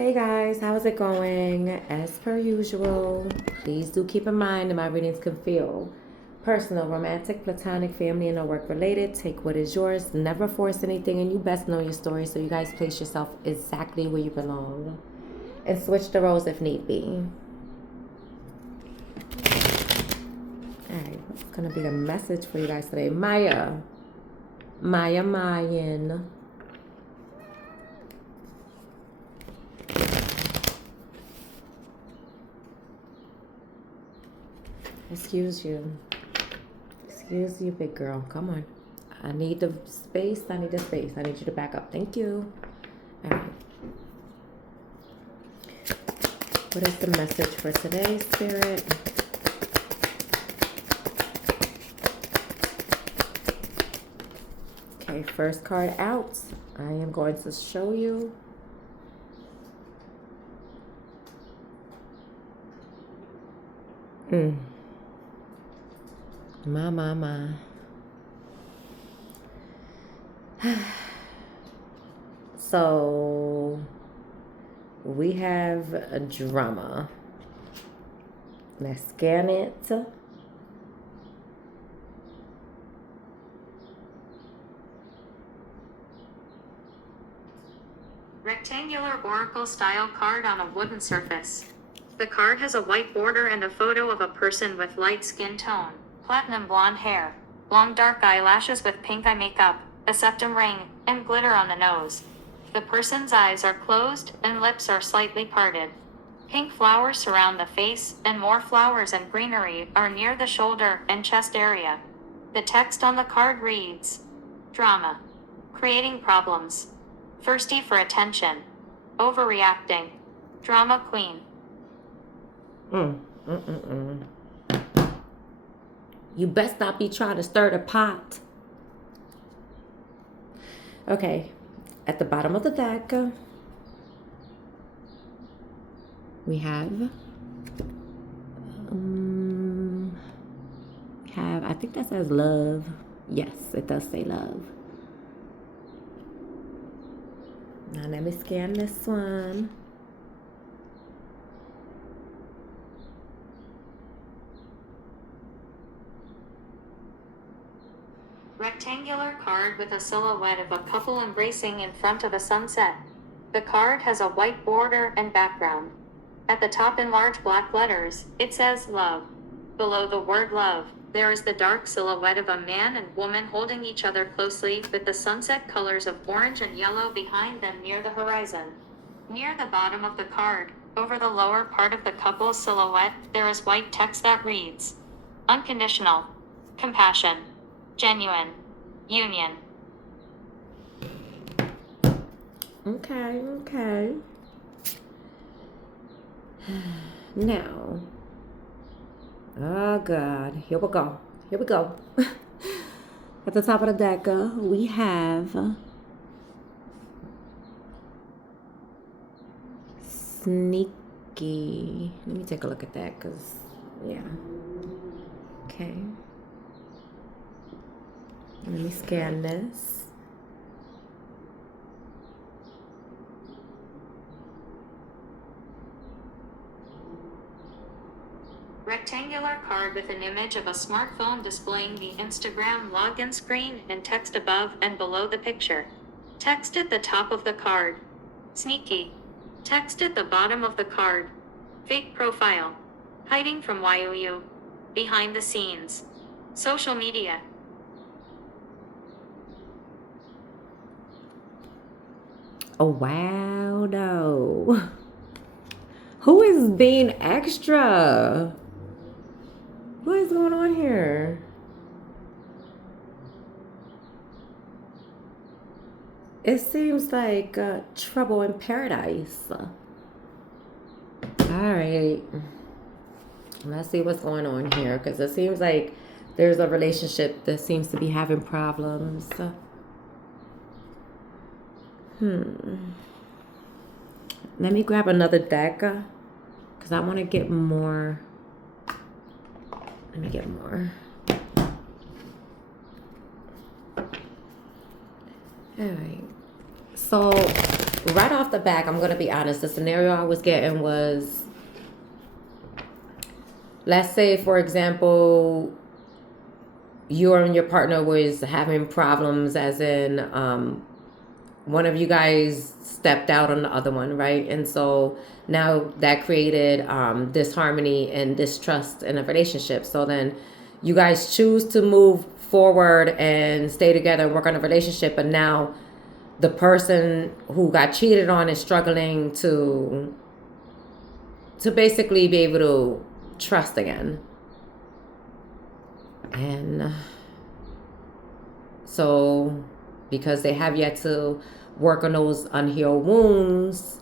Hey guys, how's it going? As per usual, please do keep in mind that my readings can feel personal, romantic, platonic, family, and or work related. Take what is yours, never force anything, and you best know your story so you guys place yourself exactly where you belong and switch the roles if need be. Alright, what's gonna be the message for you guys today? Maya Mayan. Excuse you. Excuse you, big girl. Come on. I need the space. I need the space. I need you to back up. Thank you. All right. What is the message for today, Spirit? Okay, first card out. I am going to show you. My. So we have a drama. Let's scan it. Rectangular oracle style card on a wooden surface. The card has a white border and a photo of a person with light skin tone, platinum blonde hair, long dark eyelashes with pink eye makeup, a septum ring, and glitter on the nose. The person's eyes are closed and lips are slightly parted. Pink flowers surround the face, and more flowers and greenery are near the shoulder and chest area. The text on the card reads, Drama. Creating problems. Thirsty for attention. Overreacting. Drama queen. You best not be trying to stir the pot. Okay, at the bottom of the deck, we have, I think that says love. Yes, it does say love. Now let me scan this one. Rectangular card with a silhouette of a couple embracing in front of a sunset. The card has a white border and background. At the top in large black letters, it says love. Below the word love, there is the dark silhouette of a man and woman holding each other closely with the sunset colors of orange and yellow behind them near the horizon. Near the bottom of the card, over the lower part of the couple's silhouette, there is white text that reads, Unconditional. Compassion. Genuine. Union. Okay. Now, oh God, here we go. At the top of the deck, we have sneaky. Let me take a look at that, cause yeah. Okay. Let me scan this. Rectangular card with an image of a smartphone displaying the Instagram login screen and text above and below the picture. Text at the top of the card. Sneaky. Text at the bottom of the card. Fake profile. Hiding from YOU. Behind the scenes. Social media. Oh wow, no. Who is being extra? What is going on here? It seems like trouble in paradise. All right. Let's see what's going on here, because it seems like there's a relationship that seems to be having problems. Let me grab another deck, because I want to get more. Let me get more. All right. So right off the back, I'm going to be honest. The scenario I was getting was, let's say, for example, you and your partner was having problems, as in one of you guys stepped out on the other one, right? And so now that created disharmony and distrust in a relationship. So then you guys choose to move forward and stay together and work on a relationship, but now the person who got cheated on is struggling to basically be able to trust again. And so because they have yet to work on those unhealed wounds,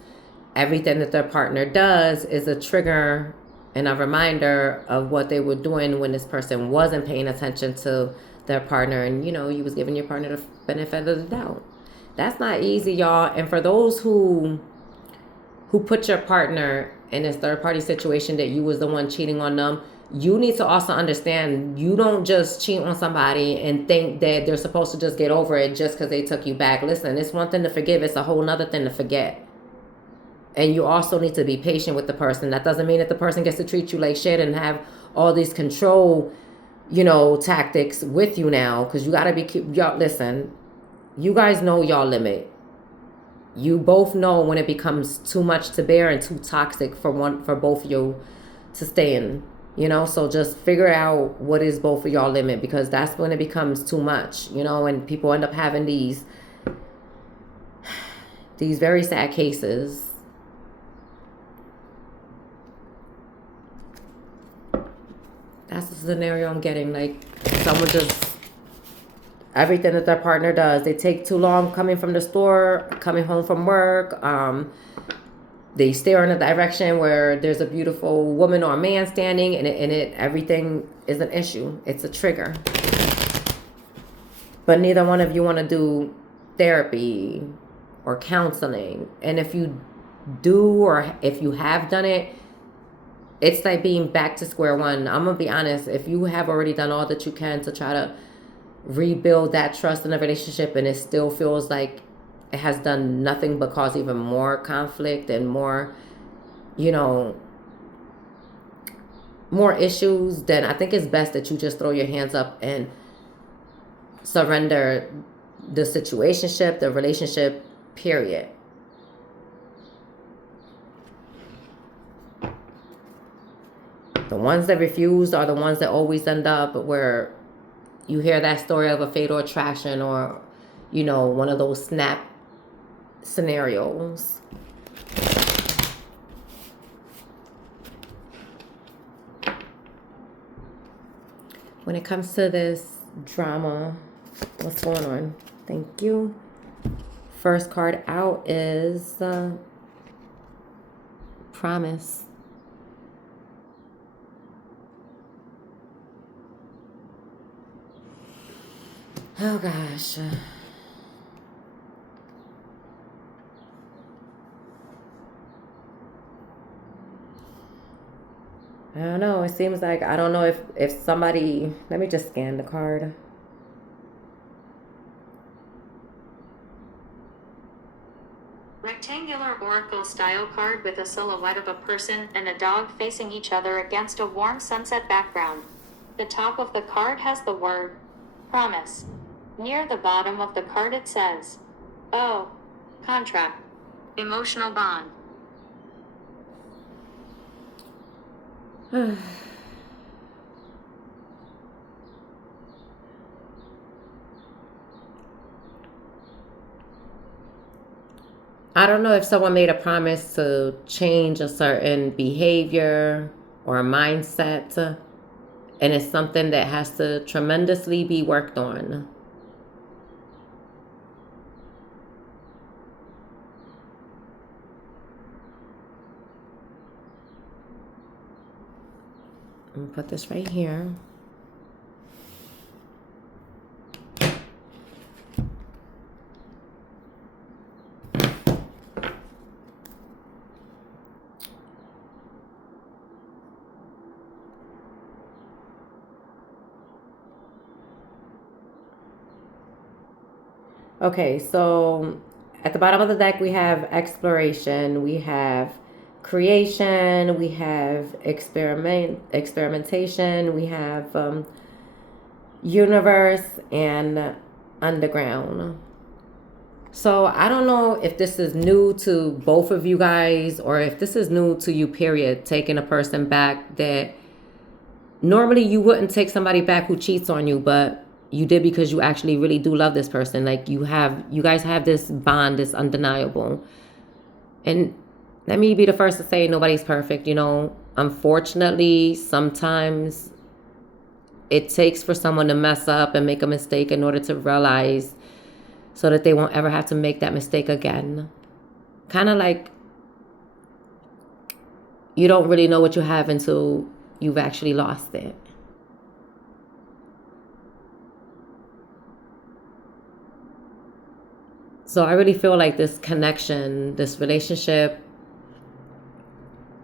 everything that their partner does is a trigger and a reminder of what they were doing when this person wasn't paying attention to their partner, and you was giving your partner the benefit of the doubt. That's not easy, y'all. And for those who put your partner in this third party situation that you was the one cheating on them, you need to also understand you don't just cheat on somebody and think that they're supposed to just get over it just because they took you back. Listen, it's one thing to forgive, it's a whole nother thing to forget. And you also need to be patient with the person. That doesn't mean that the person gets to treat you like shit and have all these control, tactics with you now. Because you got to be, y'all, listen, you guys know y'all limit. You both know when it becomes too much to bear and too toxic for both of you to stay in. So just figure out what is both of y'all limit, because that's when it becomes too much, and people end up having these very sad cases. That's the scenario I'm getting. Like, someone just, everything that their partner does, they take too long coming from the store, coming home from work. They stare in a direction where there's a beautiful woman or a man standing, and everything is an issue. It's a trigger. But neither one of you want to do therapy or counseling. And if you do, or if you have done it, it's like being back to square one. I'm going to be honest. If you have already done all that you can to try to rebuild that trust in a relationship, and it still feels like it has done nothing but cause even more conflict and more, more issues, then I think it's best that you just throw your hands up and surrender the situationship, the relationship, period. The ones that refuse are the ones that always end up where you hear that story of a fatal attraction, or, one of those snap scenarios. When it comes to this drama, what's going on? Thank you. First card out is Promise. Oh gosh. I don't know. It seems like, I don't know if somebody, let me just scan the card. Rectangular oracle style card with a silhouette of a person and a dog facing each other against a warm sunset background. The top of the card has the word promise. Near the bottom of the card it says, oh, contract, emotional bond. I don't know if someone made a promise to change a certain behavior or a mindset, and it's something that has to tremendously be worked on. I'm gonna put this right here. Okay, so At the bottom of the deck, we have exploration, we have creation, we have experimentation, we have universe, and underground. So I don't know if this is new to both of you guys or if this is new to you, period, taking a person back that normally you wouldn't take somebody back who cheats on you, but you did because you actually really do love this person. Like you guys have this bond, this undeniable. And let me be the first to say nobody's perfect, you know. Unfortunately, sometimes it takes for someone to mess up and make a mistake in order to realize so that they won't ever have to make that mistake again. Kind of like you don't really know what you have until you've actually lost it. So I really feel like this connection, this relationship,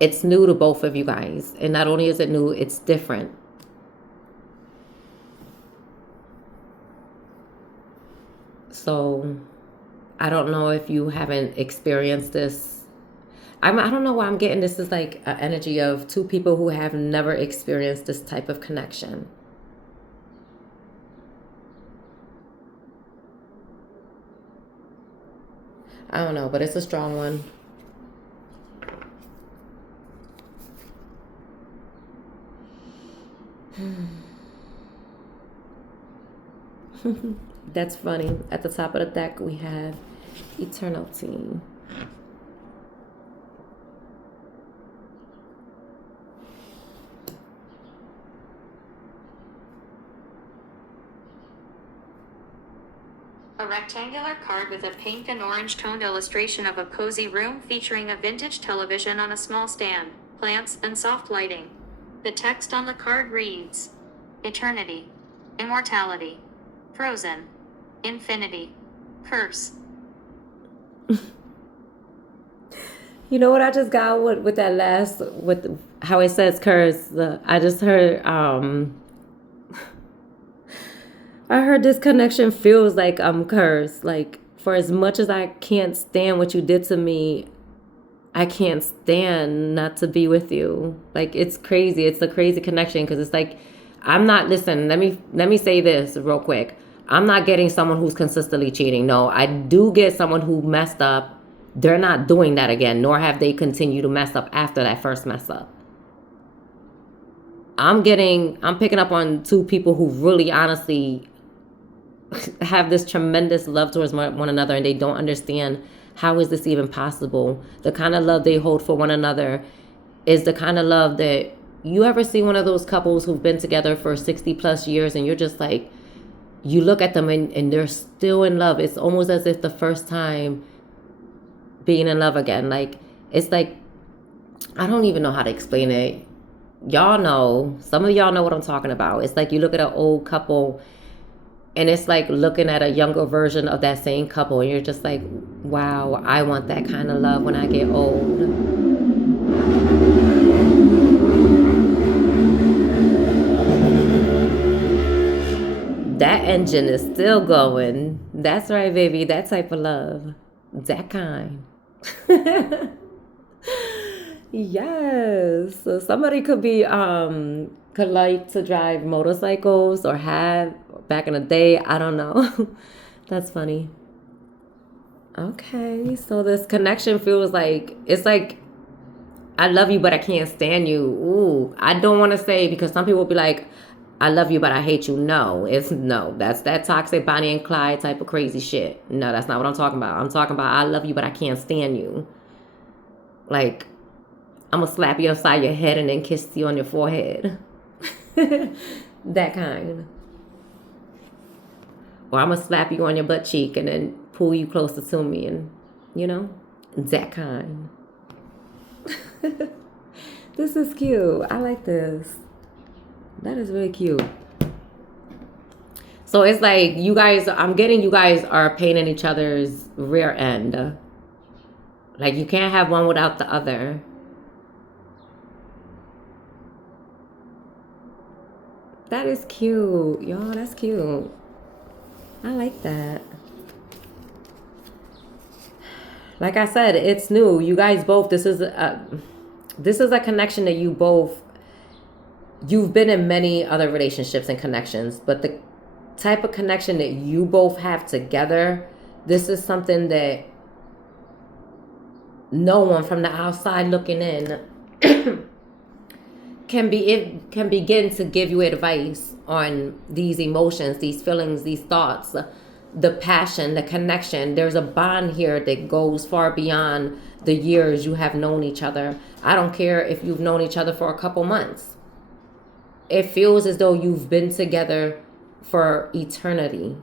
it's new to both of you guys. And not only is it new, it's different. So I don't know if you haven't experienced this. I don't know why I'm getting this is like an energy of two people who have never experienced this type of connection. I don't know, but it's a strong one. That's funny. At the top of the deck, we have Eternity. A rectangular card with a pink and orange toned illustration of a cozy room featuring a vintage television on a small stand, plants, and soft lighting. The text on the card reads, Eternity, Immortality, Frozen, Infinity, Curse. You know what I just got with that last, with how it says curse? I just heard, I heard this connection feels like I'm cursed. Like, for as much as I can't stand what you did to me, I can't stand not to be with you. Like, it's crazy. It's a crazy connection because it's like, I'm not, listen, let me say this real quick. I'm not getting someone who's consistently cheating. No, I do get someone who messed up. They're not doing that again, nor have they continued to mess up after that first mess up. I'm picking up on two people who really honestly have this tremendous love towards one another, and they don't understand how is this even possible. The kind of love they hold for one another is the kind of love that you ever see one of those couples who've been together for 60 plus years and you're just like, you look at them and they're still in love. It's almost as if the first time being in love again. Like, it's like, I don't even know how to explain it. Y'all know, some of y'all know what I'm talking about. It's like you look at an old couple and it's like looking at a younger version of that same couple and you're just like, wow, I want that kind of love when I get old. That engine is still going. That's right, baby. That type of love. That kind. Yes. So somebody could like to drive motorcycles or have back in the day. I don't know. That's funny. Okay. So this connection feels like it's like I love you but I can't stand you. Ooh, I don't want to say because some people will be like, I love you but I hate you. No, that's that toxic Bonnie and Clyde type of crazy shit. No, that's not what I'm talking about. I'm talking about I love you but I can't stand you. Like, I'm gonna slap you upside your head and then kiss you on your forehead. That kind. Or I'm gonna slap you on your butt cheek and then pull you closer to me and, you know, that kind. This is cute. I like this. That is really cute. So it's like I'm getting you guys are painting each other's rear end. Like you can't have one without the other. That is cute. Y'all, that's cute. I like that. like I said, it's new. You guys both, this is a connection that you've been in many other relationships and connections, but the type of connection that you both have together, this is something that no one from the outside looking in can begin to give you advice on these emotions, these feelings, these thoughts, the passion, the connection. There's a bond here that goes far beyond the years you have known each other. I don't care if you've known each other for a couple months. It feels as though you've been together for eternity.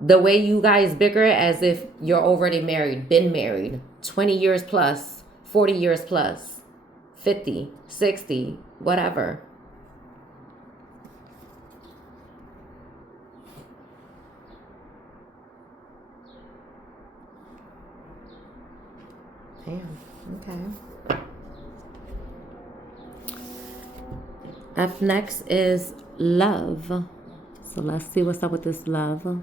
The way you guys bicker, as if you're already married, been married 20 years plus, 40 years plus, 50, 60, whatever. Damn, okay. Up next is love. So let's see what's up with this love.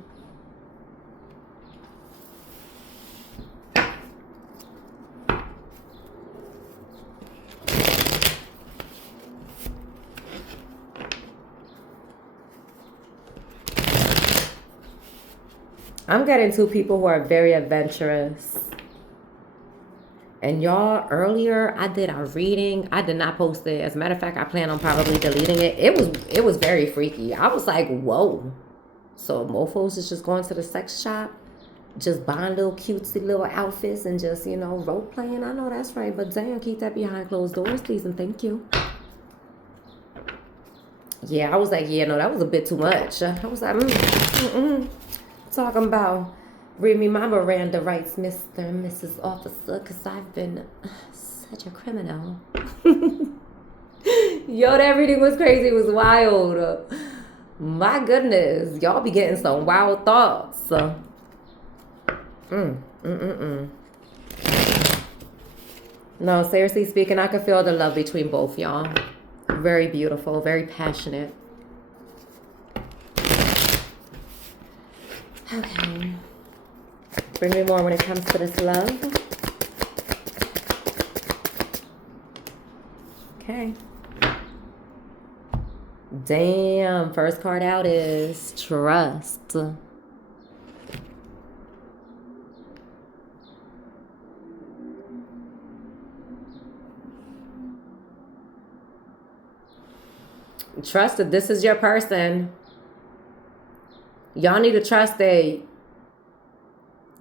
I'm getting two people who are very adventurous. And y'all, earlier I did a reading. I did not post it. As a matter of fact, I plan on probably deleting it. It was very freaky. I was like, whoa. So mofos is just going to the sex shop, just buying little cutesy little outfits and just, role playing. I know that's right, but damn, keep that behind closed doors, please and thank you. Yeah, I was like, yeah, no, that was a bit too much. I was like, talking about read me my Miranda rights, Mr. and Mrs. Officer, because I've been such a criminal. Yo, that reading was crazy. It was wild. My goodness. Y'all be getting some wild thoughts. No, seriously speaking, I could feel the love between both y'all. Very beautiful, very passionate. Okay. Bring me more when it comes to this love. Okay. Damn. First card out is trust. Trust that this is your person. Y'all need to trust that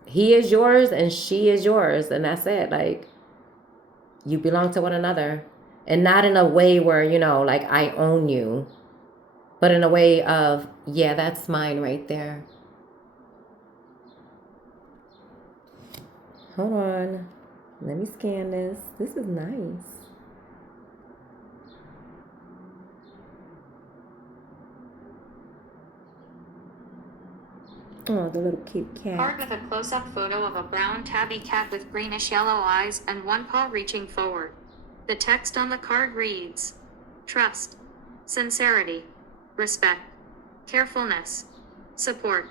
he is yours and she is yours, and that's it. Like, you belong to one another, and not in a way where, like I own you, but in a way of, yeah, that's mine right there. Hold on, let me scan this. This is nice. Oh, the little cute cat. Card with a close-up photo of a brown tabby cat with greenish yellow eyes and one paw reaching forward. The text on the card reads, trust, sincerity, respect, carefulness, support.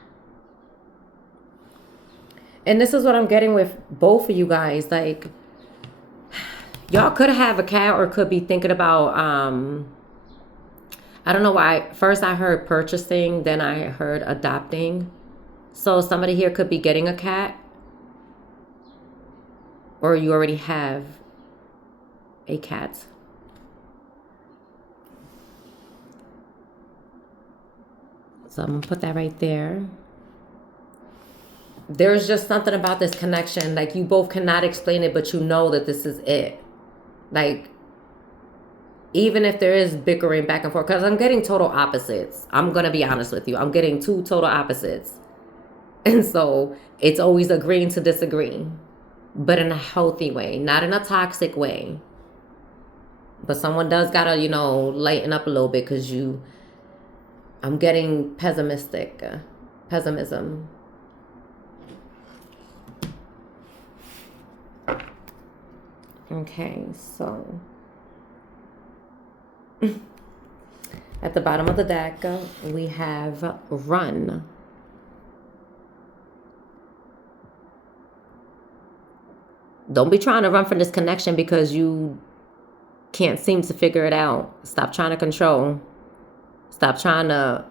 And this is what I'm getting with both of you guys. Like, y'all could have a cat or could be thinking about, I don't know why. First I heard purchasing, then I heard adopting. So somebody here could be getting a cat, or you already have a cat. So I'm gonna put that right there. There's just something about this connection. Like, you both cannot explain it, but you know that this is it. Like, even if there is bickering back and forth, because I'm getting total opposites. I'm gonna be honest with you. I'm getting two total opposites. And so it's always agreeing to disagree, but in a healthy way, not in a toxic way. But someone does gotta, lighten up a little bit, because I'm getting pessimism. Okay, so at the bottom of the deck, we have run. Don't be trying to run from this connection because you can't seem to figure it out. Stop trying to control. Stop trying to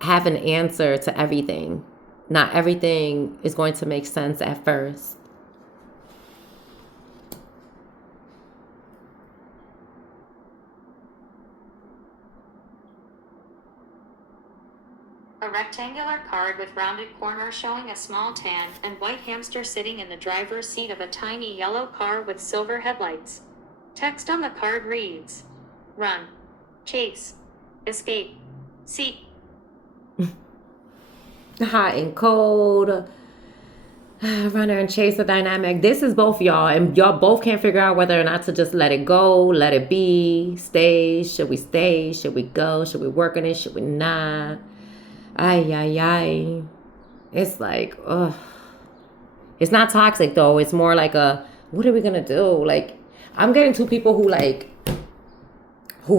have an answer to everything. Not everything is going to make sense at first. A rectangular card with rounded corners showing a small tan and white hamster sitting in the driver's seat of a tiny yellow car with silver headlights. Text on the card reads, "Run, chase, escape, seek." Hot and cold, runner and chaser dynamic. This is both y'all, and y'all both can't figure out whether or not to just let it go, let it be, stay. Should we stay? Should we go? Should we work on it? Should we not? Ay, ay, ay. It's like, ugh. It's not toxic though. It's more like a, what are we gonna do? Like, I'm getting two people who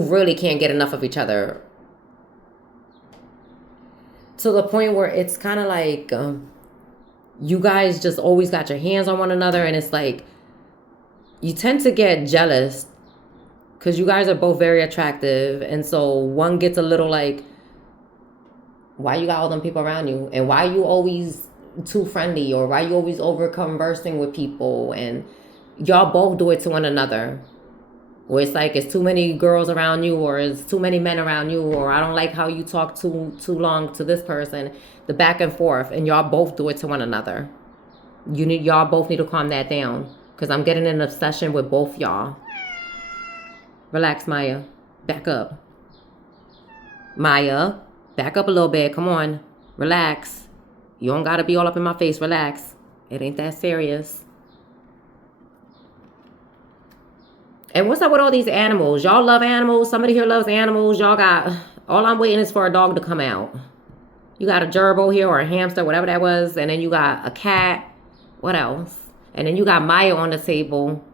really can't get enough of each other. To the point where it's kind of like, you guys just always got your hands on one another. And it's like, you tend to get jealous because you guys are both very attractive. And so one gets a little like, why you got all them people around you? And why you always too friendly? Or why you always over conversing with people? And y'all both do it to one another. Where it's like, it's too many girls around you, or it's too many men around you, or I don't like how you talk too long to this person. The back and forth. And y'all both do it to one another. Y'all both need to calm that down. Because I'm getting an obsession with both y'all. Relax, Maya. Back up. Maya. Back up a little bit. Come on. Relax. You don't got to be all up in my face. Relax. It ain't that serious. And what's up with all these animals? Y'all love animals? Somebody here loves animals? Y'all got... All I'm waiting is for a dog to come out. You got a gerbil here or a hamster, whatever that was. And then you got a cat. What else? And then you got Maya on the table.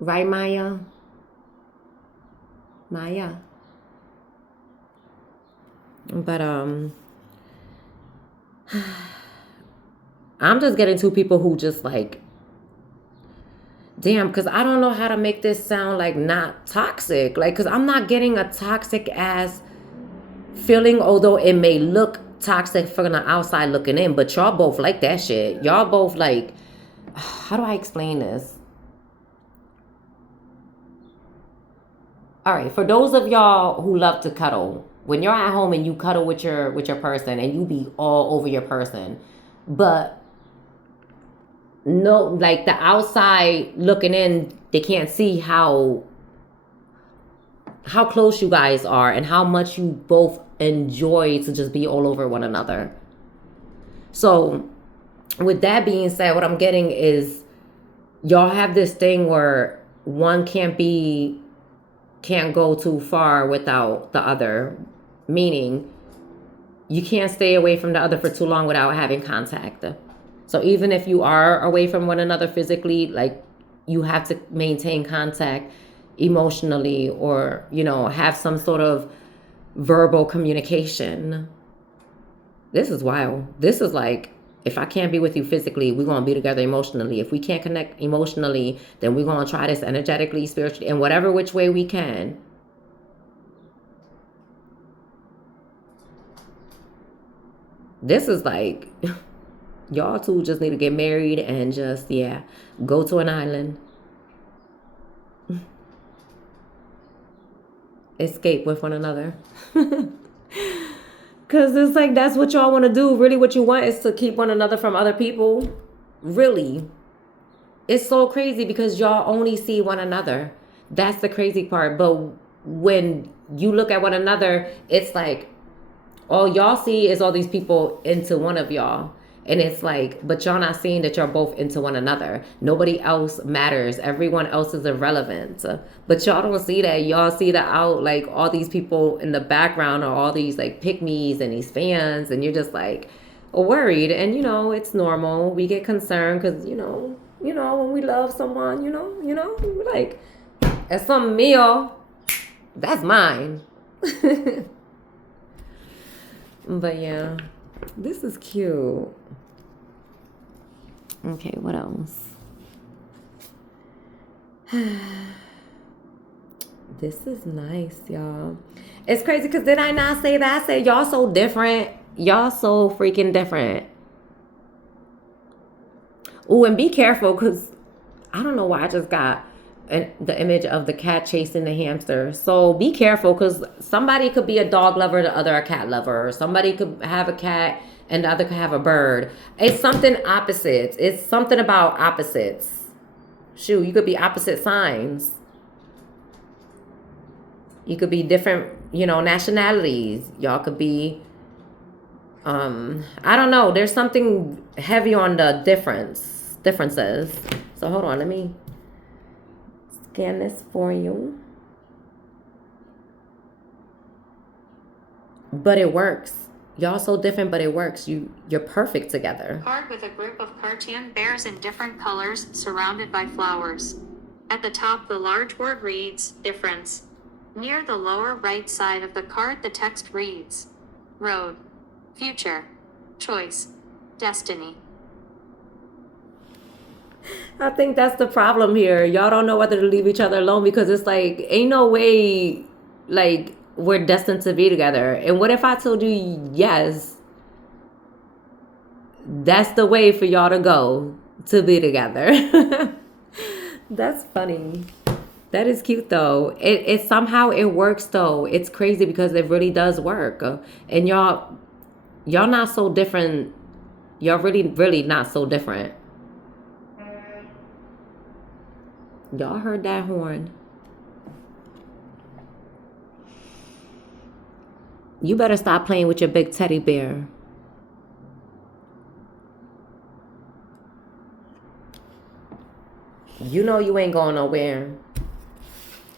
Right, Maya? Maya. But I'm just getting two people who just like, damn, because I don't know how to make this sound like not toxic. Like, because I'm not getting a toxic ass feeling, although it may look toxic from the outside looking in, but y'all both like that shit. Y'all both like, how do I explain this? All right, for those of y'all who love to cuddle, when you're at home and you cuddle with your person and you be all over your person, but no, like the outside looking in, they can't see how close you guys are and how much you both enjoy to just be all over one another. So with that being said, what I'm getting is y'all have this thing where one can't go too far without the other. Meaning, you can't stay away from the other for too long without having contact. So even if you are away from one another physically, like, you have to maintain contact emotionally, or, have some sort of verbal communication. This is wild. This is like, if I can't be with you physically, we're going to be together emotionally. If we can't connect emotionally, then we're going to try this energetically, spiritually, in whatever which way we can. This is like, y'all two just need to get married and just, go to an island. Escape with one another. Because it's like, that's what y'all want to do. Really, what you want is to keep one another from other people. Really. It's so crazy because y'all only see one another. That's the crazy part. But when you look at one another, it's like, all y'all see is all these people into one of y'all. And it's like, but y'all not seeing that you're both into one another. Nobody else matters. Everyone else is irrelevant. But y'all don't see that. Y'all see like all these people in the background are all these like pick-me's and these fans. And you're just like worried. And it's normal. We get concerned because, when we love someone, we're like, it's some meal. That's mine. But yeah, this is cute. Okay, what else? This is nice, y'all. It's crazy because did I not say that? I said y'all so different. Y'all so freaking different. Ooh, and be careful because I don't know why I just got the image of the cat chasing the hamster. So be careful because somebody could be a dog lover, the other a cat lover. Or somebody could have a cat and the other could have a bird. It's something opposites. It's something about opposites. Shoot, you could be opposite signs. You could be different, nationalities. Y'all could be, I don't know. There's something heavy on the differences. So hold on, let me scan this for you. But it works. Y'all so different, but it works. You're perfect together. Card with a group of cartoon bears in different colors, surrounded by flowers. At the top, the large word reads, difference. Near the lower right side of the card, the text reads, road, future, choice, destiny. I think that's the problem here. Y'all don't know whether to leave each other alone because it's like, ain't no way, like, we're destined to be together. And what if I told you, yes, that's the way for y'all to go to be together? That's funny. That is cute though. It somehow it works though. It's crazy because it really does work. And y'all not so different. Y'all really not so different. Y'all heard that horn. You better stop playing with your big teddy bear. You know you ain't going nowhere.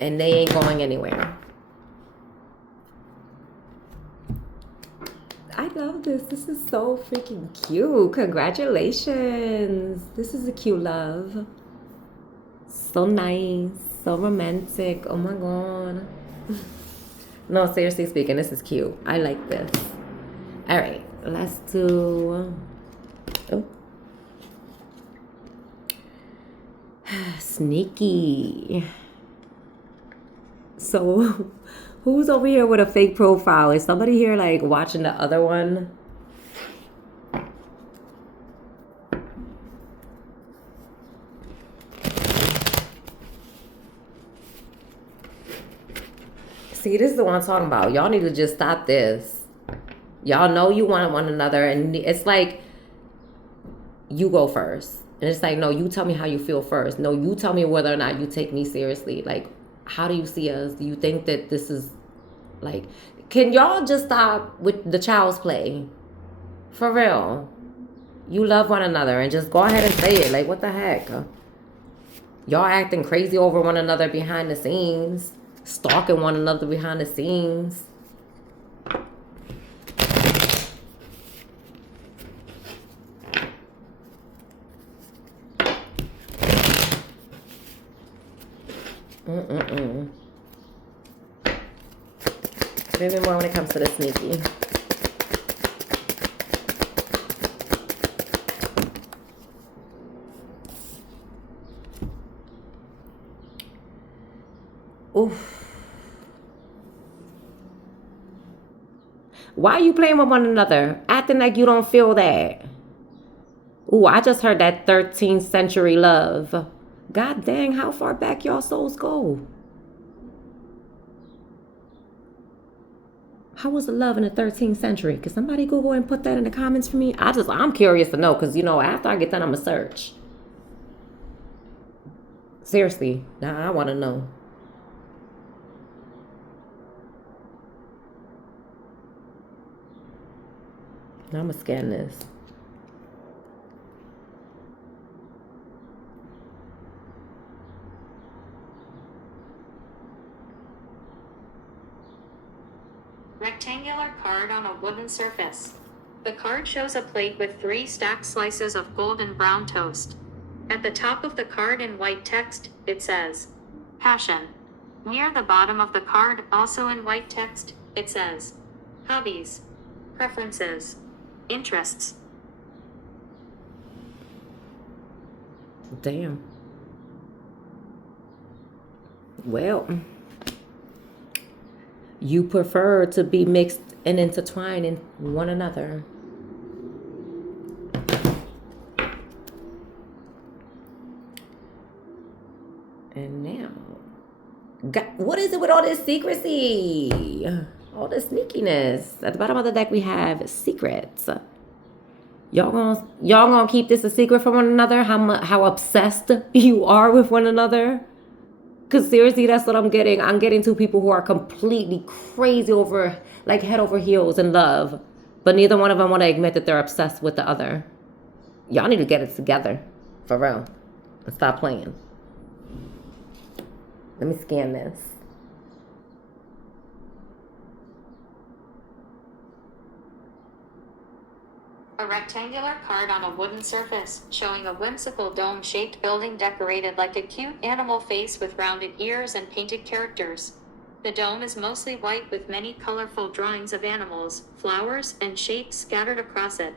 And they ain't going anywhere. I love this. This is so freaking cute. Congratulations. This is a cute love. So nice. So romantic. Oh my God. No, seriously speaking, this is cute. I like this. All right. Let's do... Oh. Sneaky. So, who's over here with a fake profile? Is somebody here like watching the other one? See, this is the one I'm talking about. Y'all need to just stop this. Y'all know you want one another, and it's like you go first. And it's like, no, you tell me how you feel first. No, you tell me whether or not you take me seriously. Like, how do you see us? Do you think that this is like, can y'all just stop with the child's play? For real. You love one another and just go ahead and say it. Like, what the heck? Y'all acting crazy over one another behind the scenes. Stalking one another behind the scenes. Maybe more when it comes to the sneaky. Oof. Why are you playing with one another? Acting like you don't feel that. Ooh, I just heard that 13th century love. God dang, how far back y'all souls go? How was the love in the 13th century? Can somebody Google and put that in the comments for me? I'm curious to know because, after I get done, I'm going to search. Seriously, now I want to know. Now I'm going to scan this. Rectangular card on a wooden surface. The card shows a plate with 3 stacked slices of golden brown toast. At the top of the card in white text, it says, passion. Near the bottom of the card, also in white text, it says, hobbies, preferences, interests. Damn. Well, you prefer to be mixed and intertwined in one another. And now, what is it with all this secrecy? All this sneakiness. At the bottom of the deck, we have secrets. Y'all gonna keep this a secret from one another? How obsessed you are with one another? Cause seriously, that's what I'm getting. I'm getting two people who are completely crazy over, like head over heels in love, but neither one of them want to admit that they're obsessed with the other. Y'all need to get it together, for real, and stop playing. Let me scan this. A rectangular card on a wooden surface, showing a whimsical dome-shaped building decorated like a cute animal face with rounded ears and painted characters. The dome is mostly white with many colorful drawings of animals, flowers, and shapes scattered across it.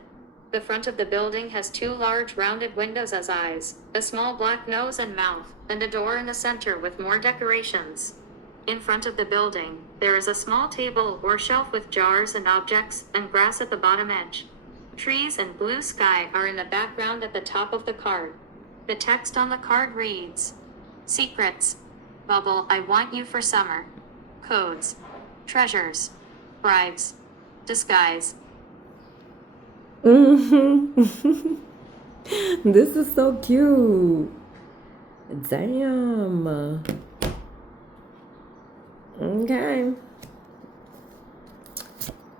The front of the building has two large rounded windows as eyes, a small black nose and mouth, and a door in the center with more decorations. In front of the building, there is a small table or shelf with jars and objects, and grass at the bottom edge. Trees and blue sky are in the background at the top of the card. The text on the card reads, Secrets. Bubble, I want you for summer. Codes. Treasures. Bribes. Disguise. Mm-hmm. This is so cute. Damn. Okay.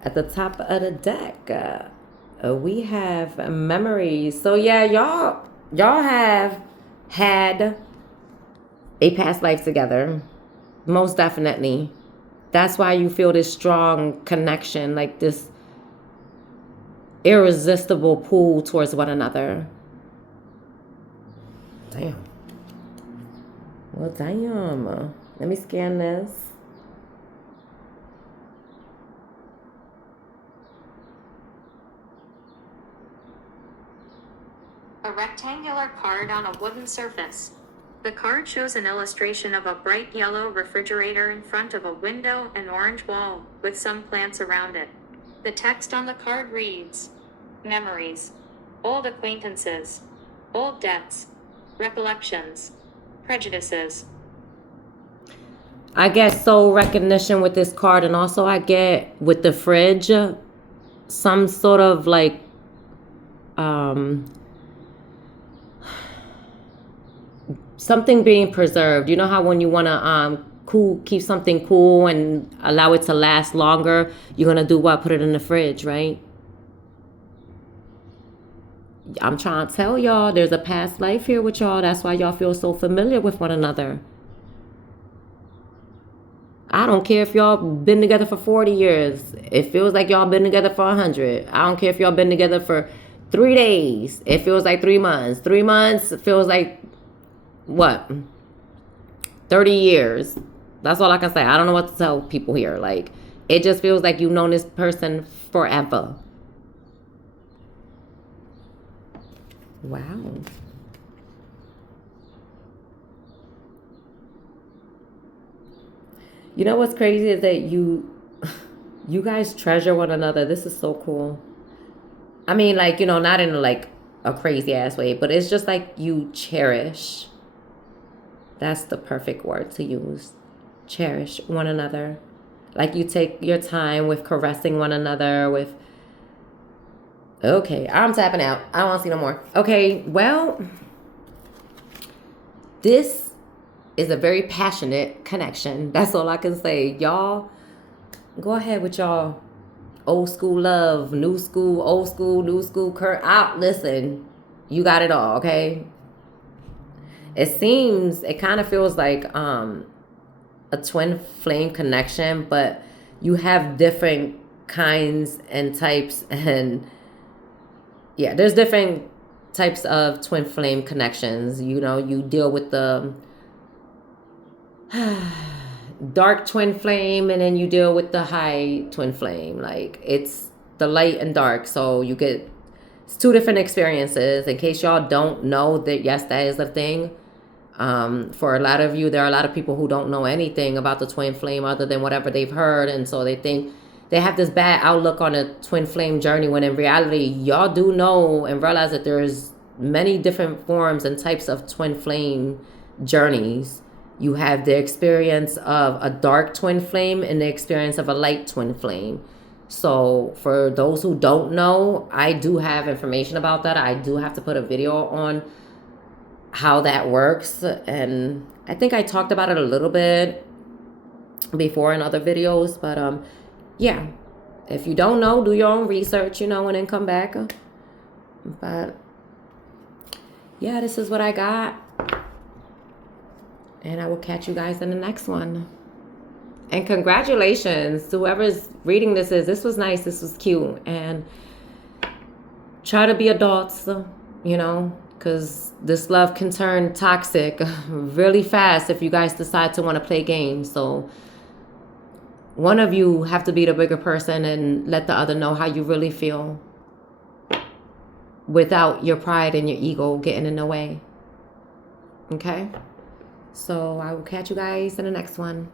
At the top of the deck, we have memories. So yeah, y'all have had a past life together. Most definitely. That's why you feel this strong connection, like this irresistible pull towards one another. Damn. Well, damn. Let me scan this. A rectangular card on a wooden surface. The card shows an illustration of a bright yellow refrigerator in front of a window and orange wall, with some plants around it. The text on the card reads, Memories. Old acquaintances. Old debts. Recollections. Prejudices. I get soul recognition with this card, and also I get with the fridge some sort of like something being preserved. You know how when you want to keep something cool and allow it to last longer, you're gonna do what? Put it in the fridge, right? I'm trying to tell y'all, there's a past life here with y'all. That's why y'all feel so familiar with one another. I don't care if y'all been together for 40 years. It feels like y'all been together for 100. I don't care if y'all been together for 3 days. It feels like 3 months. 3 months feels like, what? 30 years. That's all I can say. I don't know what to tell people here. Like, it just feels like you've known this person forever. Wow. You know what's crazy is that you guys treasure one another. This is so cool. I mean, like, not in like a crazy ass way, but it's just like you cherish. That's the perfect word to use. Cherish one another. Like you take your time with caressing one another, with, okay, I'm tapping out. I don't want to see no more. Okay, well, this is a very passionate connection. That's all I can say. Y'all, go ahead with y'all old school love, new school, old school, new school, current. Listen, you got it all, okay? It kind of feels like a twin flame connection, but you have different kinds and types, and yeah, there's different types of twin flame connections. You deal with the dark twin flame, and then you deal with the high twin flame. Like, it's the light and dark, so you get It's two different experiences. In case y'all don't know that, yes, that is a thing. For a lot of you, there are a lot of people who don't know anything about the twin flame other than whatever they've heard. And so they think they have this bad outlook on a twin flame journey, when in reality, y'all do know and realize that there's many different forms and types of twin flame journeys. You have the experience of a dark twin flame and the experience of a light twin flame. So for those who don't know, I do have information about that. I do have to put a video on how that works, and I think I talked about it a little bit before in other videos, but yeah, if you don't know, do your own research, and then come back. But yeah, this is what I got, and I will catch you guys in the next one. And congratulations to whoever's reading this. This was nice, this was cute, and try to be adults, because this love can turn toxic really fast if you guys decide to want to play games. So one of you have to be the bigger person and let the other know how you really feel without your pride and your ego getting in the way. Okay? So I will catch you guys in the next one.